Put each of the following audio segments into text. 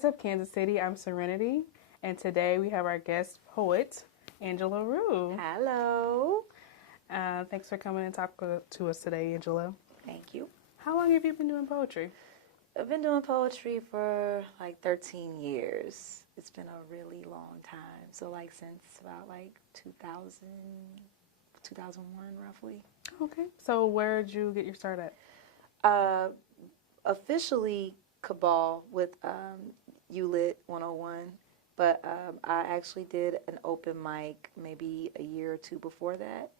What's up, Kansas City? I'm Serenity, and today we have our guest poet, Angela Roux. Hello. Thanks for coming and talking to us today, Angela. Thank you. How long have you been doing poetry? I've been doing poetry for like 13 years. It's been a really long time. So like since about like 2000, 2001 roughly. Okay. So where did you get your start at? Officially Cabal with ULIT 101, but I actually did an open mic maybe a year or two before that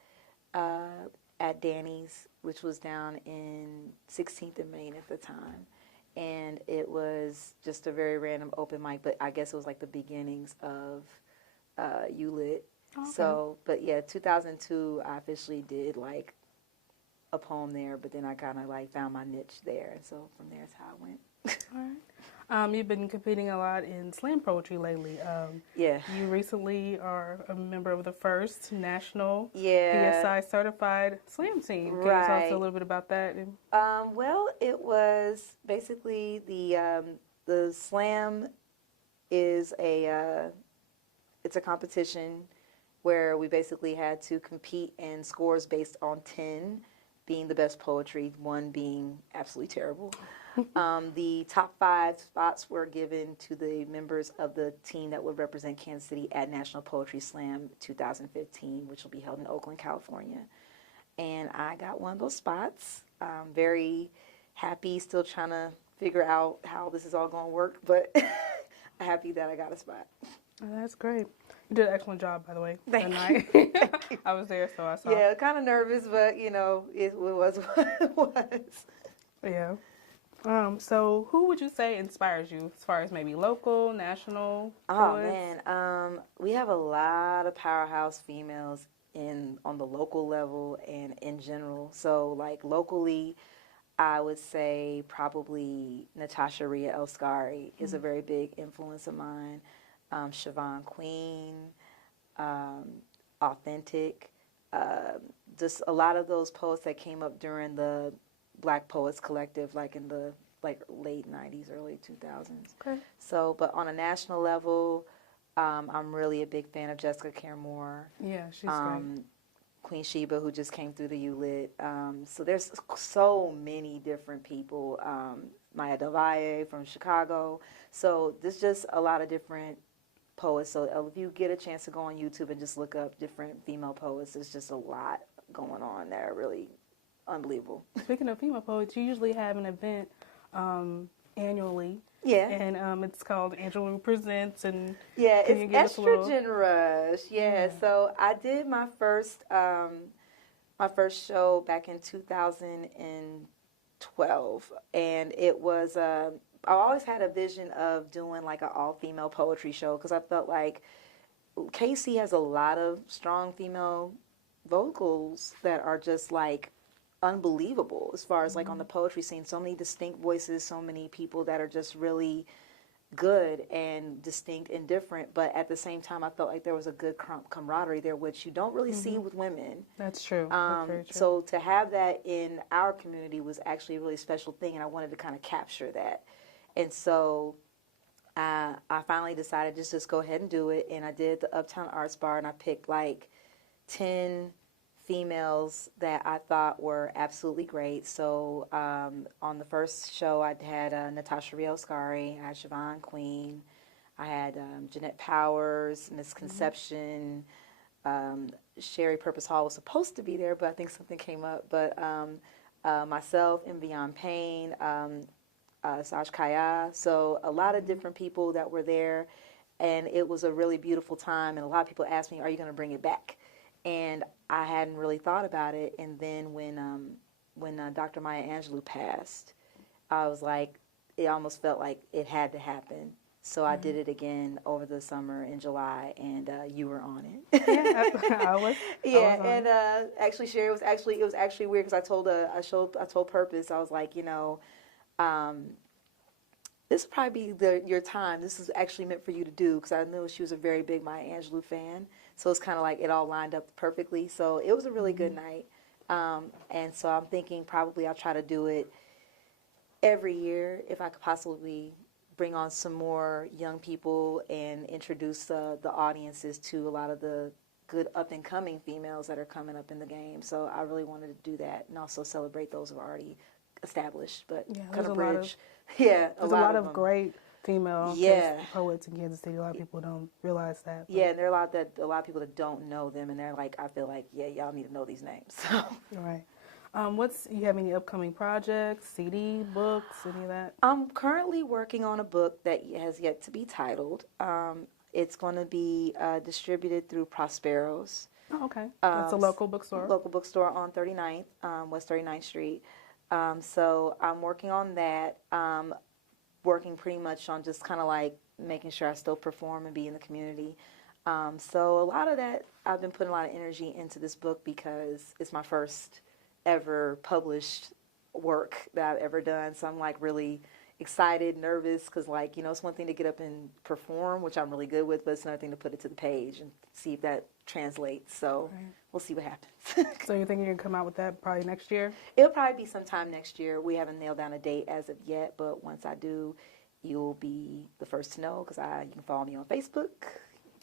at Danny's, which was down in 16th and Main at the time. And it was just a very random open mic, but I guess it was like the beginnings of ULIT. Okay. So, but yeah, 2002, I officially did like a poem there, but then I kind of like found my niche there. And so from there is how it went. All right. You've been competing a lot in slam poetry lately. Yeah. You recently are a member of the first national Yeah. BSI certified slam team. Can you Right. talk to us a little bit about that? Well, it was basically the slam is it's a competition where we basically had to compete in scores based on 10 being the best poetry, 1 being absolutely terrible. The top 5 spots were given to the members of the team that would represent Kansas City at National Poetry Slam 2015, which will be held in Oakland, California. And I got one of those spots. Very happy, still trying to figure out how this is all going to work, but happy that I got a spot. Oh, that's great. You did an excellent job, by the way. Thank you. I was there, so I saw. Yeah, kind of nervous, but you know, it was what it was. Yeah. So who would you say inspires you as far as maybe local, national poets? Man, we have a lot of powerhouse females on the local level and in general. So like locally, I would say probably Natasha Ria Elskari is a very big influence of mine. Siobhan Queen, Authentic, just a lot of those poets that came up during the Black Poets Collective, like in the late 90s, early 2000s. Okay. So, but on a national level, I'm really a big fan of Jessica Caremore. Yeah, she's great. Queen Sheba, who just came through the ULIT. So there's so many different people. Maya Del Valle from Chicago. So there's just a lot of different poets. So if you get a chance to go on YouTube and just look up different female poets, there's just a lot going on that are really unbelievable. Speaking of female poets, you usually have an event annually. Yeah. And it's called Angela Presents. And yeah, it's Estrogen Rush. Yeah. So I did my first show back in 2012, and it was I always had a vision of doing like an all-female poetry show because I felt like KC has a lot of strong female vocals that are just like unbelievable as far as like on the poetry scene. So many distinct voices, so many people that are just really good and distinct and different, but at the same time I felt like there was a good camaraderie there, which you don't really see with women. That's true. That's very true. So to have that in our community was actually a really special thing, and I wanted to kind of capture that. And so I finally decided to just go ahead and do it, and I did the Uptown Arts Bar, and I picked like 10 females that I thought were absolutely great. So on the first show, I had Natasha Ria Elskari, I had Siobhan Queen, I had Jeanette Powers, Misconception, Sherry Purpose Hall was supposed to be there, but I think something came up. But myself, and Beyond Pain, Saj Kaya, so a lot of different people that were there, and it was a really beautiful time. And a lot of people asked me, "Are you going to bring it back?" And I hadn't really thought about it. And then when Dr. Maya Angelou passed, I was like, it almost felt like it had to happen. So I did it again over the summer in July, and you were on it. Yeah, I was. And actually, Sherry it was actually weird because I told Purpose, I was like, you know, this will probably be your time. This is actually meant for you to do, because I knew she was a very big Maya Angelou fan. So it's kind of like it all lined up perfectly. So it was a really good night. And so I'm thinking probably I'll try to do it every year if I could possibly bring on some more young people and introduce the audiences to a lot of the good up-and-coming females that are coming up in the game. So I really wanted to do that and also celebrate those who are already established, but kind of bridge. There's a lot of great female poets in Kansas City. A lot of people don't realize that. But. Yeah, and there are a lot of people that don't know them, and they're like, I feel like, y'all need to know these names. So. Right. You have any upcoming projects, CD, books, any of that? I'm currently working on a book that has yet to be titled. It's going to be distributed through Prospero's. Oh, okay. That's a local bookstore. Local bookstore on 39th, West 39th Street. So I'm working on that. Working pretty much on just kind of like making sure I still perform and be in the community. So a lot of that, I've been putting a lot of energy into this book because it's my first ever published work that I've ever done. So I'm like really excited, nervous, because like, it's one thing to get up and perform, which I'm really good with, but it's another thing to put it to the page and see if that translates. So we'll see what happens. So you think you can come out with that probably next year? It'll probably be sometime next year. We haven't nailed down a date as of yet, but once I do, you'll be the first to know because you can follow me on Facebook.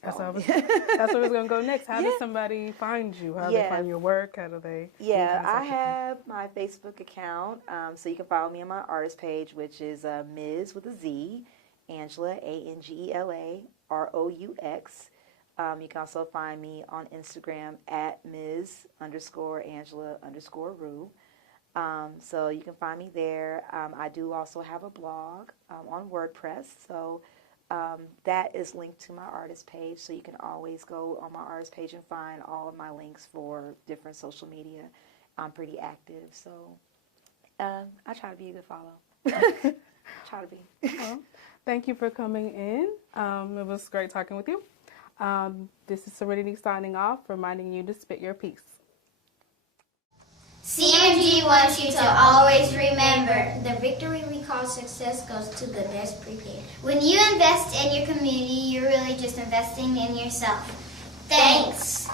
That's where we're going to go next. How does somebody find you? How do they find your work? How do they? Yeah, I have my Facebook account, so you can follow me on my artist page, which is Ms. with a Z, Angela, Angela, Roux. You can also find me on Instagram at Ms_Angela_Roux. So you can find me there. I do also have a blog on WordPress, so that is linked to my artist page, so you can always go on my artist page and find all of my links for different social media. I'm pretty active, so I try to be a good follow. Try to be. Well, thank you for coming in. It was great talking with you. This is Serenity signing off, reminding you to spit your piece. CMG wants you to always remember, the victory we call success goes to the best prepared. When you invest in your community, you're really just investing in yourself. Thanks.